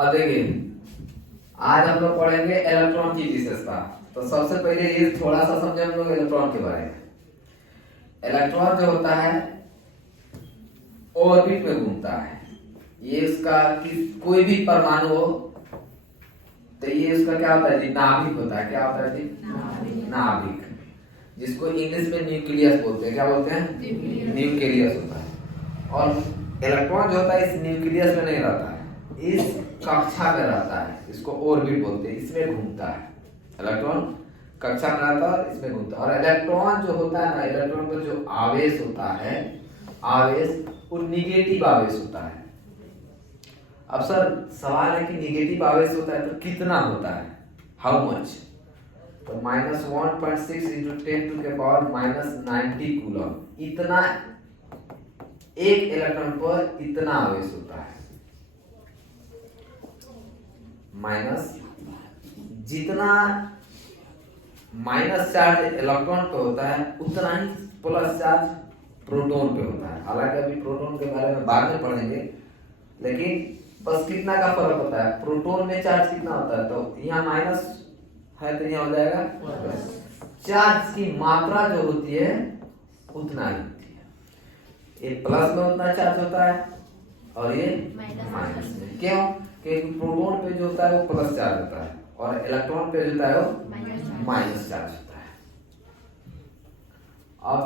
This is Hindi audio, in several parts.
अब देखिए, आज हम लोग पढ़ेंगे इलेक्ट्रॉन की विशेषता। तो सबसे पहले ये थोड़ा सा समझे हम लोग इलेक्ट्रॉन के बारे में। इलेक्ट्रॉन जो होता है ऑर्बिट में घूमता है। ये उसका कोई भी परमाणु हो तो ये उसका क्या होता है जी, नाभिक होता है। क्या होता है जी, नाभिक, जिसको इंग्लिश में न्यूक्लियस बोलते हैं। क्या बोलते हैं, न्यूक्लियस होता है। और इलेक्ट्रॉन जो होता है इस न्यूक्लियस में नहीं रहता है, इस कक्षा में रहता है। इसको ऑर्बिट बोलते हैं, इसमें घूमता है। इलेक्ट्रॉन कक्षा में रहता है, इसमें घूमता है। और इलेक्ट्रॉन जो होता है ना, इलेक्ट्रॉन का जो आवेश होता है, आवेश वो निगेटिव आवेश होता है। अब सर सवाल है कि निगेटिव आवेश होता है तो कितना होता है, हाउ मच? तो -1.6 इंटू 10⁻⁻90 कूलम, इतना एक इलेक्ट्रॉन पर इतना आवेश होता है। माइनस जितना माइनस चार्ज इलेक्ट्रॉन पे होता है उतना ही प्लस चार्ज प्रोटॉन पे होता है। हालांकि अभी प्रोटॉन के बारे में बाद में पढ़ेंगे, लेकिन बस कितना का फर्क होता है। प्रोटॉन में चार्ज कितना होता है, तो यहाँ माइनस है तो यहाँ हो जाएगा प्लस। चार्ज की मात्रा जो होती है उतना ही होती है। ये प्लस में उतना चार्ज होता है और ये माइनस में। क्यों? क्योंकि प्रोटॉन पे जो होता है वो प्लस चार्ज होता है और इलेक्ट्रॉन पे जो होता है वो माइनस चार्ज होता है। अब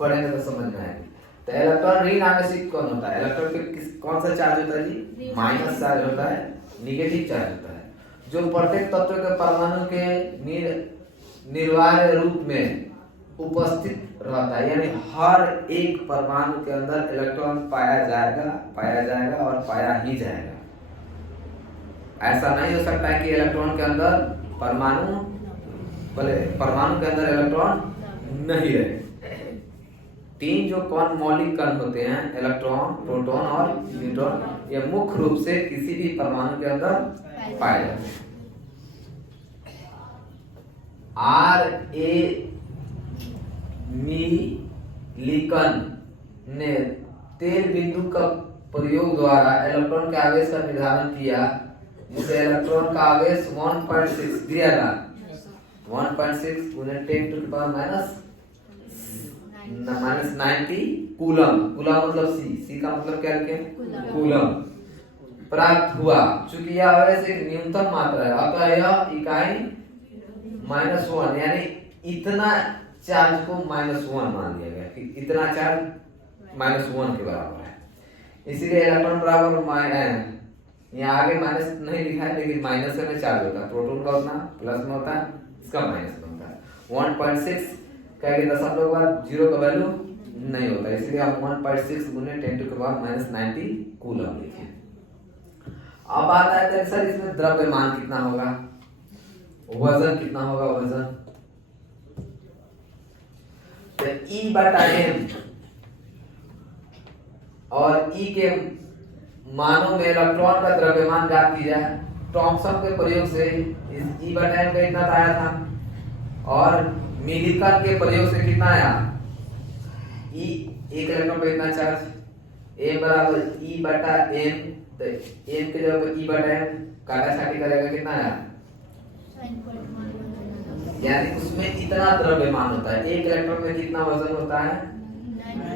पढ़ेंगे तो समझ में आएगी। तो इलेक्ट्रॉन ऋण आवेशित कौन होता है? इलेक्ट्रॉन पे कौन सा चार्ज होता है जी? माइनस चार्ज होता है, निगेटिव चार्ज होता है। जो प्रत्येक तत्व के परमाणु के निर्वाह रूप में उपस्थित रहता है, यानी हर एक परमाणु के अंदर इलेक्ट्रॉन पाया जाएगा और पाया ही जाएगा। ऐसा नहीं हो सकता है कि इलेक्ट्रॉन के अंदर परमाणु के अंदर इलेक्ट्रॉन नहीं रहे। तीन जो कण मौलिक कण होते हैं, इलेक्ट्रॉन, प्रोटॉन और न्यूट्रॉन, ये मुख्य रूप से किसी भी परमाणु के अंदर पाए जाते हैं। R.A. मिलिकन ने तेल बिंदु का प्रयोग द्वारा इलेक्ट्रॉन के आवेश का निर्धारण किया, जिसे इलेक्ट्रॉन का आवेश 1.6 दिया था। 1.6 × 10⁻90 कूलम। कूलम मतलब सी का मतलब क्या लिखे? कूलम प्राप्त हुआ। चूंकि यह आवेश एक न्यूनतम मात्रा है, अतः यह इकाई -1, यानी इतना चार्ज को -1 मान लिया गया कि इतना चार्ज -1 के बराबर है। इसीलिए इलेक्ट्रॉन बराबर यहाँ आगे माइनस नहीं लिखा है, लेकिन माइनस में चार्ज होता है। प्रोटॉन का उतना प्लस में होता है, इसका माइनस में होता है। 1.6 कहेंगे दशमलव के बाद 0 का वैल्यू नहीं होता, इसलिए हम 1.6 × 10⁻90 कूलम लिखे। अब बात आता है सर इसमें द्रव्यमान कितना होगा, वजन कितना होगा? वजन तो E/m और E के मानों में इलेक्ट्रॉन का द्रव्यमान ज्ञात किया जाए। थॉमसन के प्रयोग से इस E/m का इतना आया था और मिलिकन के प्रयोग से कितना आया? E एक इलेक्ट्रॉन पे इतना चार्ज, A बराबर E/m, तो m के जगह पर E/m काटा छाटी करेगा, कितना आया? यानी उसमें इतना द्रव्यमान होता है। एक इलेक्ट्रॉन में कितना वजन होता है?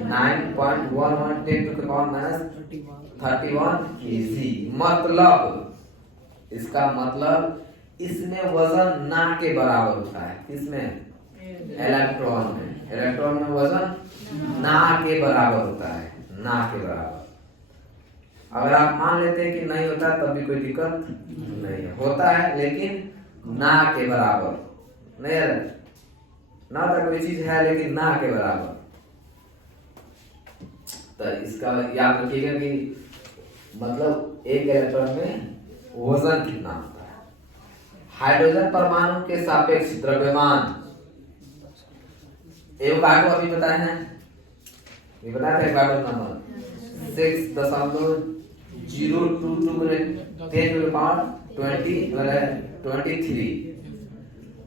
9.11 10⁻31 kg। मतलब इसका मतलब इसमें वजन ना के बराबर होता है। किसमें? इलेक्ट्रॉन में। इलेक्ट्रॉन में वजन ना के बराबर होता है, ना के बराबर। अगर आप मान लेते हैं कि नहीं होता तब भी कोई दिक्कत नहीं है, होता है लेकिन ना के बराबर नहीं है। ना तो कोई चीज है लेकिन ना के बराबर। तो इसका याद रखिएगा कि मतलब एक इलेक्ट्रॉन में वजन कितना होता है। हाइड्रोजन परमाणु के सापेक्ष द्रव्यमान एवोगाड्रो अभी बताए हैं, ये बताया था एवोगाड्रो नंबर 6.022 × 10⁻23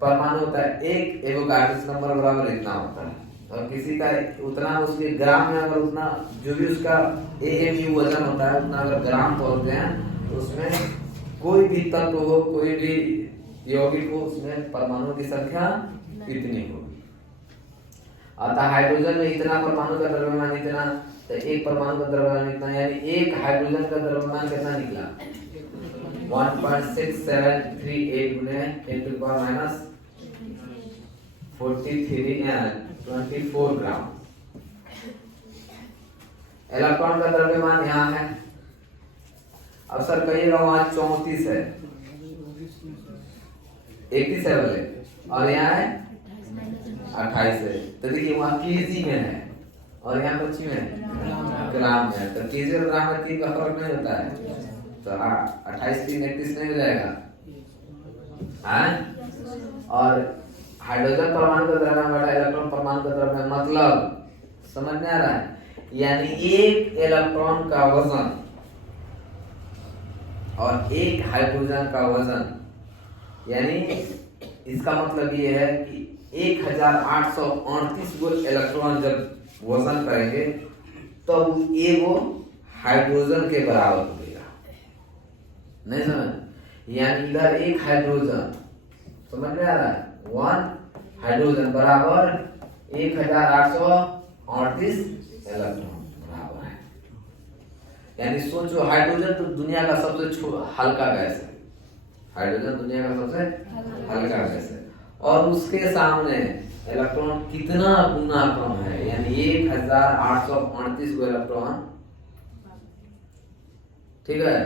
परमाणु होता है। एक एवोगाड्रो नंबर बराबर इतना होता है। और किसी का उतना उसके ग्राम में अगर उतना जो भी उसका AMU वजन होता है उतना अगर ग्राम तोलते हैं तो उसमें कोई भी तत्व हो, कोई भी यौगिक हो, उसमें परमाणुओं की संख्या कितनी होगी। अतः हाइड्रोजन में इतना परमाणु का द्रव्यमान इतना, तो एक परमाणु का द्रव्यमान इतना, यानी एक हाइड्रोजन का द्रव्यमान कितना निकला 1.6738 गुने 10⁻⁴ ग्राम। इलेक्ट्रॉन का द्रव्यमान यहाँ है, अब सर कहिएगा वहां 34 है, 31 है बोले, और यहाँ है 28 है। तो देखिए वहां केजी में है और यहाँ बच्ची में ग्राम में है, तो केजी और ग्राम में 3 का फर्क नहीं होता है, तो 28 3 31 नहीं हो जाएगा। और हाइड्रोजन परमाणु का द्रव्यमान बटा इलेक्ट्रॉन परमाणु का द्रव्यमान, मतलब समझ में आ रहा है, यानी एक इलेक्ट्रॉन का वजन और एक हाइड्रोजन का वजन, यानी इसका मतलब ये है कि 1838 गो इलेक्ट्रॉन जब वजन करेंगे तो एगो हाइड्रोजन के बराबर हो गया। नहीं समझ, यानी इधर एक हाइड्रोजन, समझ में आ रहा है, 1 हाइड्रोजन बराबर 1838 इलेक्ट्रॉन बराबर है। यानी सोचो हाइड्रोजन तो दुनिया का सबसे हल्का गैस है, हाइड्रोजन दुनिया का सबसे हल्का गैस है, और उसके सामने इलेक्ट्रॉन कितना गुना कम है, यानी 1838 गो इलेक्ट्रॉन, ठीक है,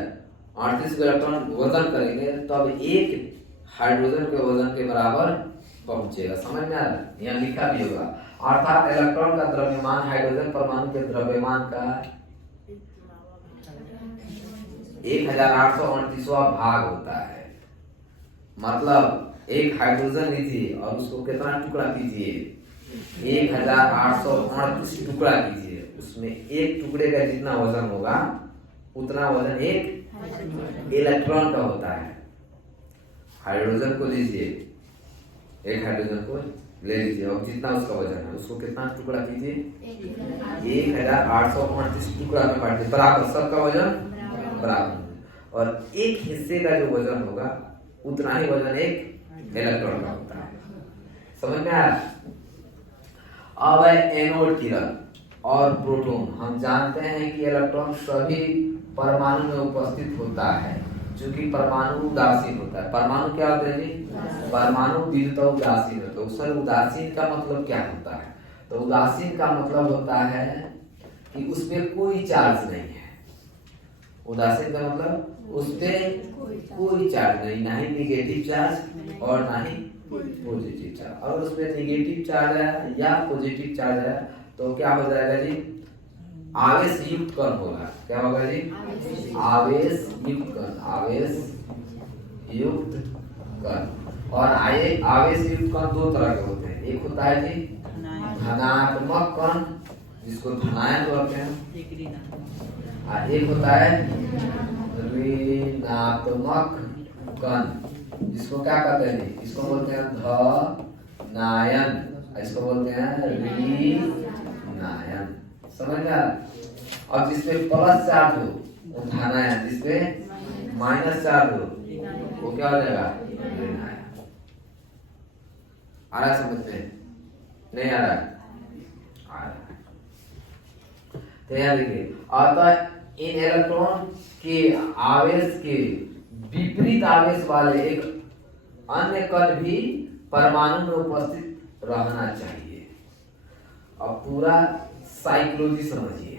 38 गो इलेक्ट्रॉन वजन करेंगे तो अब एक हाइड्रोजन के वजन के बराबर पहुंचेगा। समझ में आ रहा है, यहाँ लिखा भी होगा, अर्थात इलेक्ट्रॉन का द्रव्यमान हाइड्रोजन परमाणु के द्रव्यमान का 1838वां भाग होता है। मतलब एक हाइड्रोजन लीजिए और उसको कितना टुकड़ा कीजिए, 1838 टुकड़ा कीजिए, उसमें एक टुकड़े का जितना वजन होगा उतना वजन एक इलेक्ट्रॉन का होता है। हाइड्रोजन को लीजिए, एक हाइड्रोजन को ले लीजिए और जितना उसका वजन है उसको कितना टुकड़ा कीजिए, 1838 टुकड़ा में बांट दीजिए, बराबर सबका वजन बराबर, और एक हिस्से का जो वजन होगा उतना ही वजन एक इलेक्ट्रॉन का होता है। समझ में आया। अब है एनोड किरण और प्रोटॉन। हम जानते हैं कि इलेक्ट्रॉन सभी परमाणु में उपस्थित होता है, क्योंकि परमाणु उदासीन होता है। परमाणु क्या होता है जी, परमाणु विद्युत उदासीन होता है। सर उदासीन का मतलब क्या होता है, तो उदासीन का मतलब होता है कि उसपे कोई चार्ज नहीं है। उदासीन का मतलब उसपे कोई चार्ज नहीं, ना ही निगेटिव चार्ज और ना ही पॉजिटिव चार्ज। अगर उसपे निगेटिव चार्ज है या पॉजिटिव चार्ज है तो क्या हो जाएगा जी, आवेश युक्त कण होगा। क्या होगा जी, आवेश युक्त कण, आवेश युक्त कण। और आवेश युक्त कण दो तरह के होते हैं, एक होता है जी धनात्मक कण जिसको धनायन कहते हैं, और एक होता है ऋणात्मक कण जिसको क्या कहते हैं, इसको बोलते हैं धनायन, इसको बोलते हैं ऋणायन। समझ गया। और जिसपे प्लस चार्ज हो वो धनायन, जिसपे माइनस चार्ज हो वो क्या हो जाएगा, ऋणायन। आ रहा है समझ में, नहीं आ रहा है, आ रहा है। तो यहाँ देखिए, अतः इन इलेक्ट्रॉन के आवेश के विपरीत आवेश वाले एक अन्य कण भी परमाणु में उपस्थित रहना चाहिए। अब पूरा साइकोलॉजी समझिए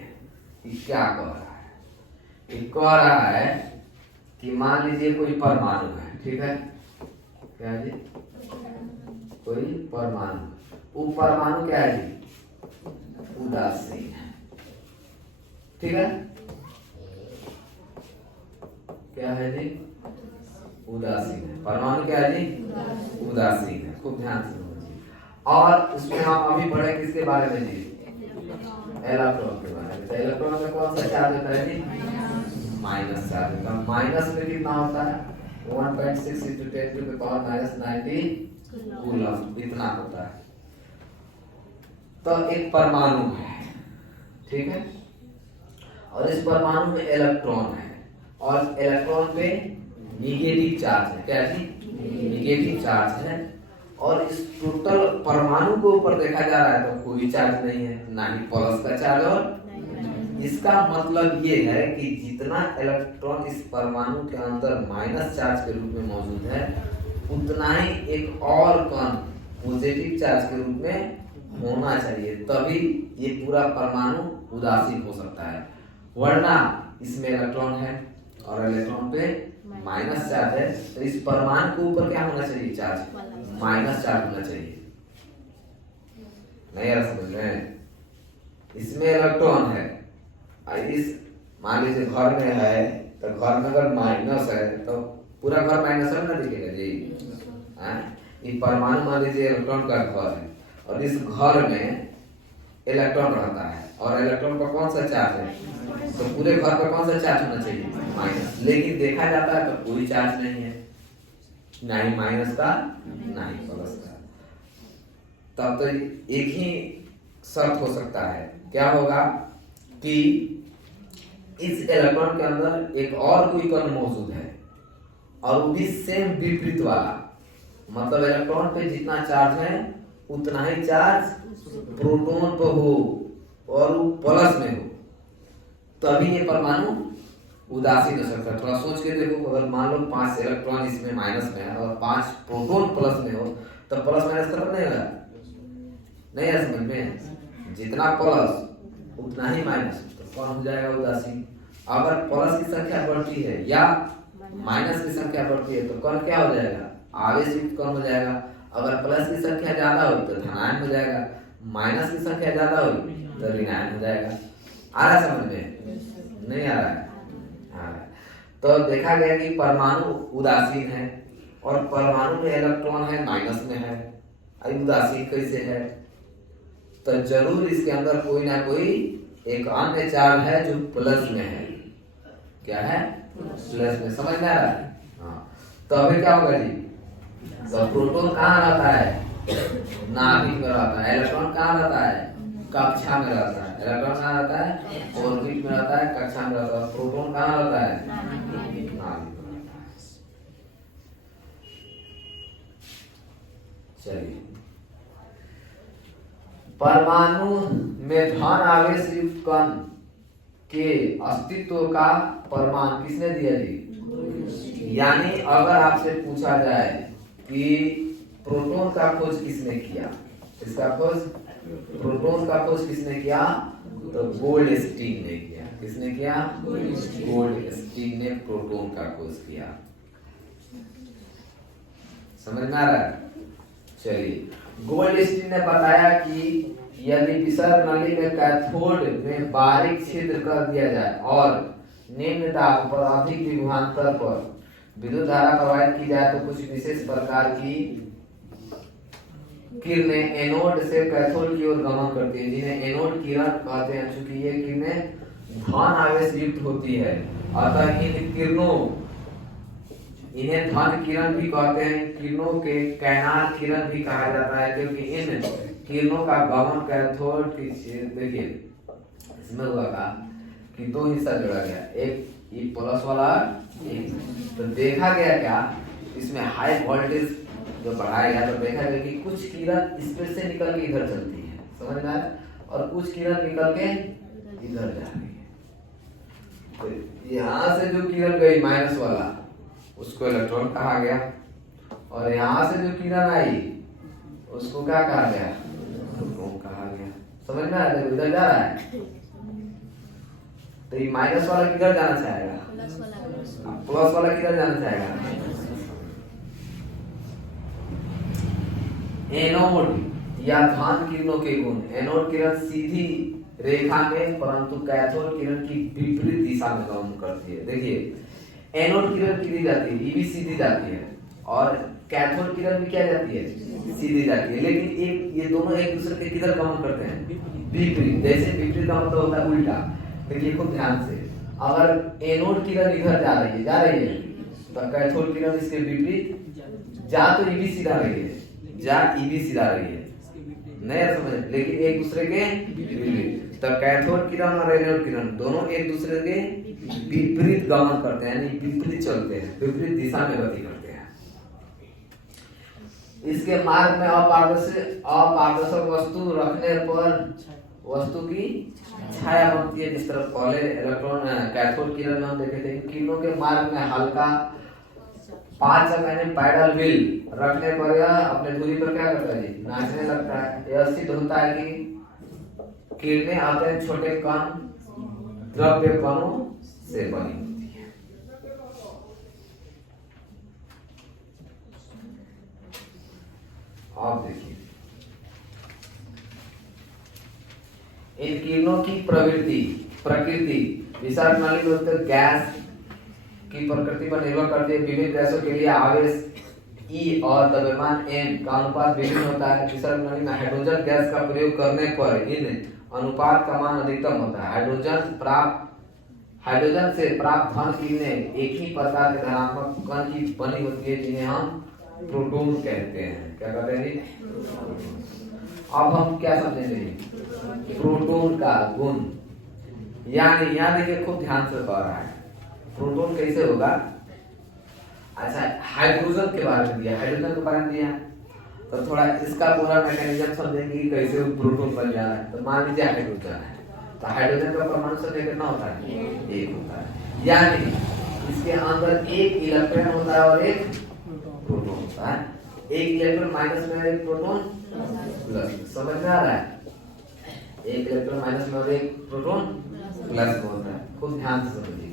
कि क्या कह रहा है। ये कह रहा है कि मान लीजिए कोई परमाणु है, ठीक है, क्या है जी, कोई परमाणु, वो परमाणु क्या है जी, उदासीन है, ठीक है, क्या है जी, उदासीन है। परमाणु क्या है जी, उदासीन है। खूब ध्यान से समझिए। और उसमें हम अभी पढ़े किसके बारे में जी, इलेक्ट्रॉन के बारे में। इलेक्ट्रॉन में कौन सा चार्ज होता है जी, माइनस चार्ज होता है। माइनस में कितना होता है, 1.6 × 10⁻⁹ कूलम, इतना होता है। तो एक परमाणु है, ठीक है, और इस परमाणु में इलेक्ट्रॉन है और इलेक्ट्रॉन पे निगेटिव चार्ज है। क्या जी? निगेटिव चार्ज है। और इस टोटल परमाणु के ऊपर देखा जा रहा है तो कोई चार्ज नहीं है, ना ही प्लस का चार्ज। और इसका मतलब ये है कि जितना इलेक्ट्रॉन इस परमाणु के अंदर माइनस चार्ज के रूप में मौजूद है, उतना ही एक और कण पॉजिटिव चार्ज के रूप में होना चाहिए, तभी ये पूरा परमाणु उदासीन हो सकता है। वरना इसमें इलेक्ट्रॉन है और इलेक्ट्रॉन पे माइनस चार्ज है, तो इस परमाणु के ऊपर क्या होना चाहिए? चार्ज, माइनस चार्ज होना चाहिए। नहीं यार, समझ रहे हैं? इसमें इलेक्ट्रॉन है, इस मान लीजिए घर में है, तो घर में अगर माइनस है तो पूरा घर माइनस है ना दिखेगा जी। ये परमाणु मान लीजिए इलेक्ट्रॉन का घर है और इस घर में इलेक्ट्रॉन रहता है और इलेक्ट्रॉन का कौन सा चार्ज है? तो पूरे घर पर कौन सा चार्ज होना चाहिए? माइनस। लेकिन देखा जाता है तो कोई चार्ज नहीं है, ना ही माइनस का ना ही प्लस का। तब तो एक ही शर्त हो सकता है, क्या होगा कि इस इलेक्ट्रॉन के अंदर एक और कोई कण मौजूद है और वो भी सेम विपरीत वाला, मतलब इलेक्ट्रॉन पे जितना चार्ज है उतना ही चार्ज प्रोटॉन पे हो और वो प्लस में हो, तभी ये परमाणु उदासीन हो सकता है। थोड़ा सोच के देखो, अगर मान लो 5 इलेक्ट्रॉन इसमें माइनस में है और 5 प्रोटॉन प्लस में हो, तो प्लस माइनस खत्म नहीं होगा? नहीं है समझ में? जितना प्लस उतना ही माइनस, तो कौन हो जाएगा? उदासीन। अगर प्लस की संख्या बढ़ती है या माइनस की संख्या बढ़ती है तो कौन क्या हो जाएगा? आवेश युक्त कौन हो जाएगा। अगर प्लस की संख्या ज्यादा हो तो धनायन हो जाएगा, माइनस की संख्या ज्यादा हो तो ऋणायन हो जाएगा। आ रहा समझ में? नहीं आ रहा है? तो देखा गया कि परमाणु उदासीन है और परमाणु में इलेक्ट्रॉन है माइनस में है, अभी उदासीन कैसे है? तो जरूर इसके अंदर कोई ना कोई एक अन्य चार्ज है जो प्लस में है। क्या है? प्लस में। समझ में आ रहा है? हाँ। तो अभी क्या होगा जी? तो प्रोटॉन कहाँ रहता है? नाभिक में रहता है। इलेक्ट्रॉन कहाँ रहता है? कक्षा में रहता है। इलेक्ट्रॉन कहाँ रहता है? ऑर्बिट में रहता है, कक्षा में रहता है। प्रोटॉन कहाँ रहता है? नाभिक में रहता है। चलिए, परमाणु में धन आवेश युक्त कण के अस्तित्व का प्रमाण किसने दिया जी? यानी अगर आपसे पूछा जाए कि प्रोटॉन का खोज किसने किया, इसका खोज, प्रोटॉन का खोज किसने किया? तो गोल्डस्टीन ने किया। किसने किया? गोल्डस्टीन ने प्रोटॉन का खोज किया। समझ में आ रहा है? चलिए, गोल्डस्टीन ने बताया कि यदि विसर्ग नली में कैथोड में बारीक छिद्र कर दिया जाए और निम्न दाब पर अधिक विभवांतर पर विद्युत धारा प्रवाहित की जाए तो कुछ विशेष प्रकार की किरणें एनोड से कैथोड की ओर गमन करती है, जिन्हें एनोड किरण कहते हैं। चूंकि ये किरणें धन आवेश युक्त होती है, अतः इन किरणों, इन्हें धन किरण भी कहते हैं। किरणों के कैनाल किरण भी कहा जाता है, क्योंकि इन किरणों का गमन कैथोड की, देखिए इसमें हुआ का कि दो हिस्सा जोड़ा गया, एक ये प्लस वाला, एक तो देखा गया क्या इसमें हाई वोल्टेज जो बढ़ाया गया, तो देखा गया कि कुछ किरण इसमें से निकल के इधर चलती है, समझ में आया, और कुछ किरण निकल के इधर जा रही है। तो यहाँ से जो किरण गई माइनस वाला, उसको इलेक्ट्रॉन कहा गया, और यहाँ से जो किरण आई उसको क्या कहा गया? प्रोटॉन कहा गया। समझ में आया? इधर जा रहा है, तो ये माइनस वाला किधर जाना चाहेगा? प्लस वाला किधर जाना चाहेगा? एनोड या धन किरणों के गुण, एनोड किरण सीधी रेखा में परंतु कैथोड किरण की विपरीत दिशा में गमन करती है। देखिए एनोड किरण सीधी जाती है, ये सीधी जाती है, और कैथोड किरण भी क्या जाती है? सीधी जाती है। लेकिन एक ये दोनों एक दूसरे के किधर गमन करते हैं? विपरीत। जैसे विपरीत का मतलब होता है उल्टा। देखिए खुद ध्यान से, अगर एनोड किरण इधर जा रही है तो कैथोड किरण इसके विपरीत जा, तो ये भी सीधा रही है, जा ई भी सीधा रही है, नहीं समझ, लेकिन एक दूसरे के विपरीत। तो कैथोड किरण और एनोड किरण दोनों एक दूसरे के विपरीत गमन करते हैं, यानी विपरीत चलते हैं, विपरीत दिशा में गति करते हैं। इसके मार्ग में अपारदर्शक वस्तु रखने पर वस्तु की छाया बनती है। जिस तरह पहले इलेक्ट्रॉन कैथोड किरण में हम देखे थे, किरणों के मार्ग में हल्का 5 यानी पैडल व्हील रखने पर यह अपने दूरी पर क्या करता है जी, नाचने लगता है। यह सिद्ध होता है कि किरणें आते हैं छोटे कण द्रव्य कणों से बनी होती है। आप देखिए इन किरणों की प्रकृति विशाल नाली गैस की प्रकृति पर निर्भर करती है। विभिन्न गैसों के लिए आवेश E और द्रव्यमान M का अनुपात भिन्न होता है। विशाल नाली में हाइड्रोजन गैस का प्रयोग करने पर इन अनुपात का मान अधिकतम होता है। हाइड्रोजन से प्राप्त धन किरणें एक ही प्रकार के धनात्मक कण की बनी होती है, जिन्हें हम प्रोटॉन कहते हैं। क्या कहते हैं जी? अब हम क्या समझेंगे प्रोटॉन का गुण, यानी यहाँ देखिए खूब ध्यान से पढ़ रहा है प्रोटॉन कैसे होगा। अच्छा, हाइड्रोजन के बारे में दिया, हाइड्रोजन के बारे में दिया, तो थोड़ा इसका पूरा मैकेनिज्म समझेंगे कि कैसे प्रोटॉन बन जा रहा है। तो मान लीजिए हाइड्रोजन है, तो हाइड्रोजन का परमाणु संख्या कितना होता है? 1 होता है, यानी इसके अंदर एक इलेक्ट्रॉन होता है और एक प्रोटॉन होता है। एक इलेक्ट्रॉन माइनस में एक प्रोटॉन प्लस, समझ में आ रहा है? एक इलेक्ट्रॉन माइनस में और एक प्रोटॉन प्लस में होता है। खूब ध्यान से समझिए।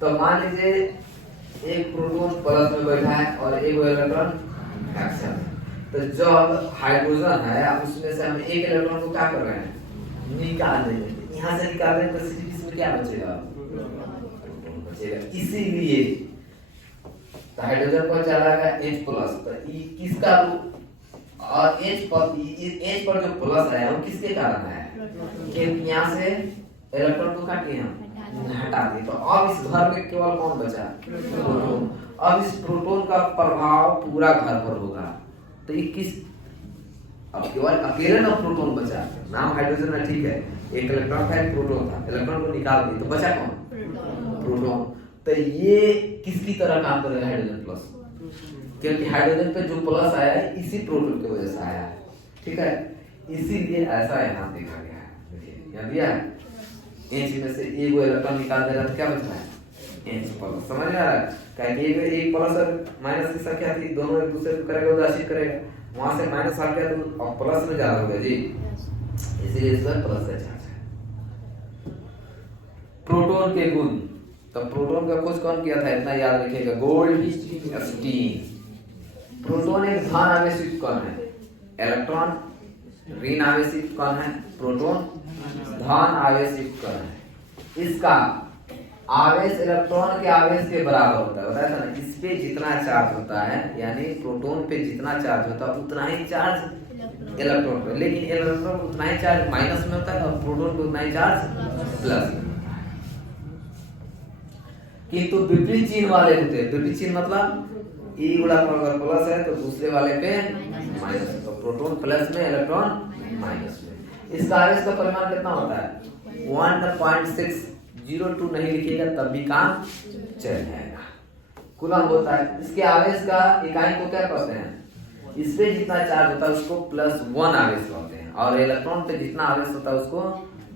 तो मान लीजिए एक प्रोटॉन प्लस में बैठा है और एक इलेक्ट्रॉन माइनस में। तो जब हाइड्रोजन है उसमें से हम एक इलेक्ट्रॉन को क्या कर रहे हैं? निकाल देंगे। यहाँ से निकाल देंगे तो इसमें क्या बचेगा? प्रोटॉन बचेगा। इसीलिए हाइड्रोजन पर चला गया H प्लस, तो किसका और H पर जो प्लस आया वो किसके कारण है? क्योंकि यहाँ से इलेक्ट्रॉन को काटे हम हटा दिए। तो अब इस घर में केवल कौन बचा? प्रोटॉन। अब इस प्रोटॉन का प्रभाव पूरा घर पर होगा। तो ये किस, अब केवल अकेले ना प्रोटॉन बचा, नाम हाइड्रोजन है ठीक है, एक इलेक्ट्रॉन था एक प्रोटॉन था, इलेक्ट्रॉन को निकाल दिए तो बचा कौन? प्रोटॉन। तो ये किसकी तरह काम करेगा? हाइड्रोजन प्लस, क्योंकि हाइड्रोजन पे जो प्लस आया है इसी प्रोटॉन की वजह से आया है, ठीक है। इसीलिए ऐसा यहाँ देखा गया है। देखिए यहाँ दिया है H में से एक इलेक्ट्रॉन निकाल दे रहा तो क्या बचता है? H plus. समझ में आ रहा है? एक प्लस और माइनस की संख्या थी, दोनों एक दूसरे को करेगा उदासीन करेगा, वहां से माइनस आ गया तो अब प्लस में जा रहा होगा जी, इसीलिए इस पर प्लस का चार्ज है। प्रोटॉन के गुण, तो प्रोटॉन का खोज कौन किया था? इतना याद रखिएगा, गोल्डस्टीन। प्रोटॉन एक धन आवेशित कण है, इलेक्ट्रॉन ऋण आवेशित कण है, प्रोटॉन धन आवेशित कण है। इसका आवेश इलेक्ट्रॉन के आवेश के बराबर होता है, बताया था ना। इस पे जितना चार्ज होता है, यानी प्रोटॉन पे जितना चार्ज होता है उतना ही चार्ज इलेक्ट्रॉन पे, लेकिन इलेक्ट्रॉन उतना ही चार्ज माइनस में होता है और प्रोटॉन पे उतना ही चार्ज प्लस में होता है। किंतु विपरीत चिन्ह वाले होते हैं। विपरीत चिन्ह मतलब E गुणा अगर प्लस है तो दूसरे वाले पे माइनस, तो प्रोटॉन प्लस में इलेक्ट्रॉन माइनस में। इसका आवेश का परिमाण कितना होता है? 1.602 नहीं लिखिएगा तब भी काम चल जाएगा। कूलम होता है। इसके आवेश का इकाई को क्या कहते हैं? इस पे जितना चार्ज होता है उसको +1 आवेश कहते हैं, और इलेक्ट्रॉन पे जितना आवेश होता है उसको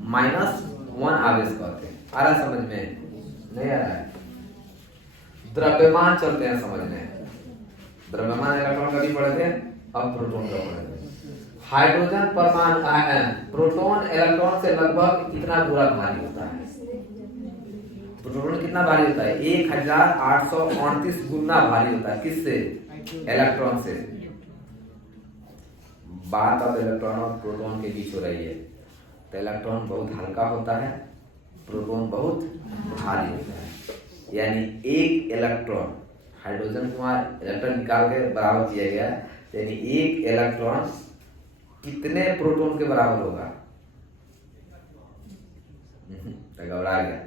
-1 आवेश कहते हैं। आ रहा समझ में? नहीं आ रहा है? द्रव्यमान चलते हैं समझने। द्रव्यमान इलेक्ट्रॉन का भी पढ़े थे, अब प्रोटॉन का पढ़े थे। हाइड्रोजन परमाणु प्रोटॉन इलेक्ट्रॉन से लगभग कितना गुना भारी होता है? प्रोटॉन कितना भारी होता है? 1838 गुना भारी होता है। किससे? इलेक्ट्रॉन से। बात अब इलेक्ट्रॉन और प्रोटॉन के बीच हो रही है। तो इलेक्ट्रॉन बहुत हल्का होता है, प्रोटॉन बहुत भारी होता है। यानी एक इलेक्ट्रॉन, हाइड्रोजन को इलेक्ट्रॉन निकाल के बराबर किया गया, यानी एक इलेक्ट्रॉन कितने प्रोटॉन के बराबर होगा? घबरा गया,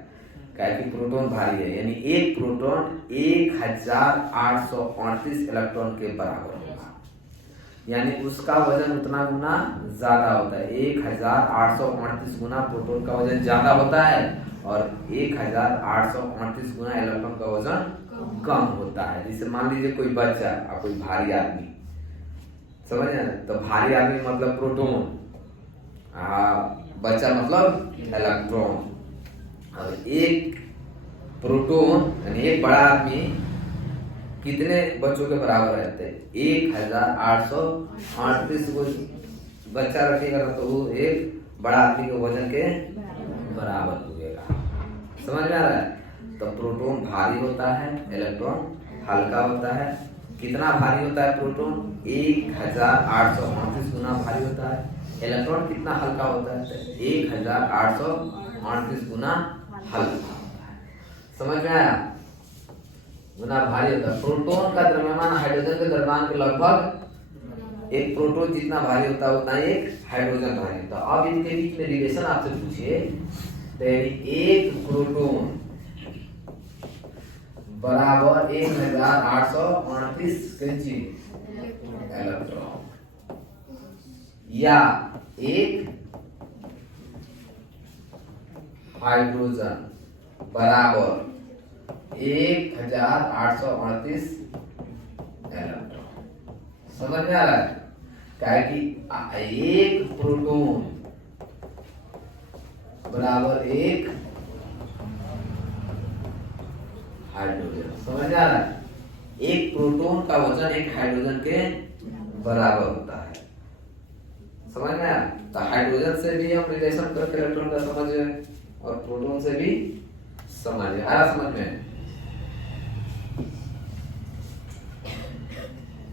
क्या कि प्रोटॉन भारी है, यानी एक प्रोटॉन 1838 इलेक्ट्रॉन के बराबर होगा। यानी उसका वजन उतना गुना ज्यादा होता है। 1838 गुना प्रोटॉन का वजन ज्यादा होता है और 1838 गुना इलेक्ट्रॉन का वजन कम होता है। जैसे मान लीजिए कोई बच्चा और कोई भारी आदमी, समझ रहे हैं? तो भारी आदमी मतलब प्रोटॉन, बच्चा मतलब इलेक्ट्रॉन। और एक प्रोटॉन यानी एक बड़ा आदमी कितने बच्चों के बराबर रहते हैं? 1838 को बच्चा रखेगा तो वो एक बड़ा आदमी के वजन के बराबर होगा। समझ में आ रहा है? तो प्रोटॉन भारी होता है, इलेक्ट्रॉन हल्का होता है। कितना भारी होता है प्रोटॉन? 1838 गुना भारी होता है। इलेक्ट्रॉन कितना हल्का होता है? 1838 गुना हल्का होता है। समझ में आया? गुना भारी होता है। प्रोटॉन का द्रव्यमान हाइड्रोजन के द्रव्यमान के लगभग, एक प्रोटॉन जितना भारी होता है उतना एक हाइड्रोजन भारी होता है। अब इनके बीच में रिलेशन आपसे पूछे तो एक प्रोटॉन बराबर 1838 केजी इलेक्ट्रॉन, या एक हाइड्रोजन बराबर 1838 इलेक्ट्रॉन। समझ में आ रहा है? क्या कि एक प्रोटॉन बराबर एक हाइड्रोजन। समझ में आ रहा है? एक प्रोटॉन का वजन एक हाइड्रोजन के बराबर होता है। समझ में आया? तो हाइड्रोजन से भी हम रिलेशन करके इलेक्ट्रॉन का समझे और प्रोटॉन से भी समझे। आया समझ में?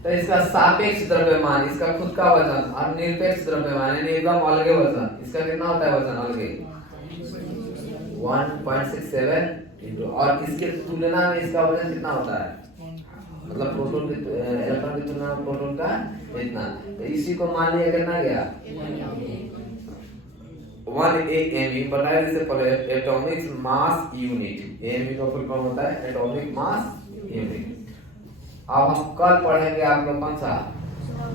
तो इसका सापेक्ष द्रव्यमान, इसका खुद का वजन और निरपेक्ष द्रव्यमान यानी एकदम अलगे वजन, इसका कितना होता है वजन अलगे? 1.67 और इसके तुलना में इसका वजन कितना होता है? मतलब प्रोटॉन के इलेक्ट्रॉन की तुलना में प्रोटॉन का इतना। तो इसी को मान लिया कितना गया? 1 AMU बताया जिससे पहले एटॉमिक मास यूनिट। AMU का फुल फॉर्म होता है एटॉमिक मास यूनिट। अब हम कल पढ़ेंगे आप लोग कौन सा?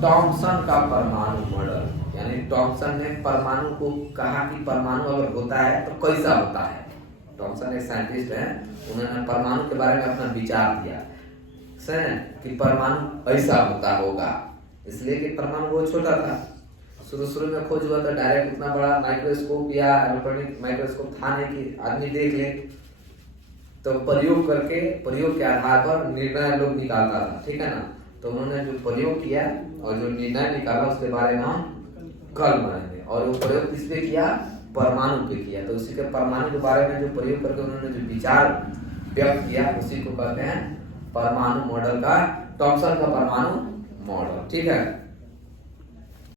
थॉमसन का परमाणु मॉडल। यानी थॉमसन ने परमाणु को कहा कि परमाणु अगर होता है तो कैसा होता है। थॉमसन एक साइंटिस्ट है, उन्होंने परमाणु के बारे में अपना विचार दिया कि परमाणु ऐसा होता होगा, इसलिए कि परमाणु बहुत छोटा था। शुरू में खोज हुआ था, डायरेक्ट उतना बड़ा माइक्रोस्कोप या इलेक्ट्रॉनिक माइक्रोस्कोप था नहीं कि आदमी देख ले। तो प्रयोग के आधार पर निर्णय लोग निकालता था, ठीक है ना? तो उन्होंने जो प्रयोग किया और जो निर्णय निकाला उसके बारे में हम कल पढ़ेंगे। और वो प्रयोग किस पे किया? परमाणु पे किया। तो उसी के परमाणु के बारे में जो प्रयोग करके उन्होंने जो विचार व्यक्त किया उसी को कहते हैं परमाणु मॉडल का, थॉमसन का परमाणु मॉडल। ठीक है।